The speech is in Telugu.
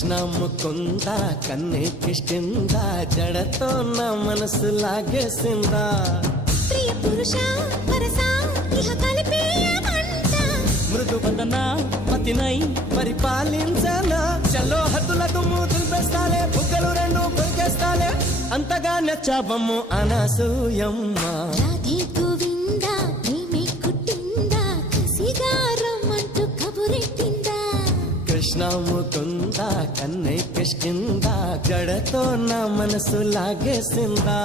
కృష్ణ ముకుంద కన్నెక్కిష్టింద జడతో నా మనసు లాగేసిందా ప్రియ పురుష వరస ఇహ కలిపేయమంట మృదు వదన పతినై పరిపాలించనా చలో హద్దుల దుమ్ము దులిపేస్తాలే బుగ్గలు రెండు కొరికేస్తాలే అంతగా నచ్చావమ్ము అనసూయమ్మ రాధే గోవింద ప్రేమే కుట్టిందా కసిగా రమ్మంటూ కబురెట్టిందా కృష్ణ ముకుంద కన్నెక్కిష్టింద జడతో నా మనసు లాగేసిందా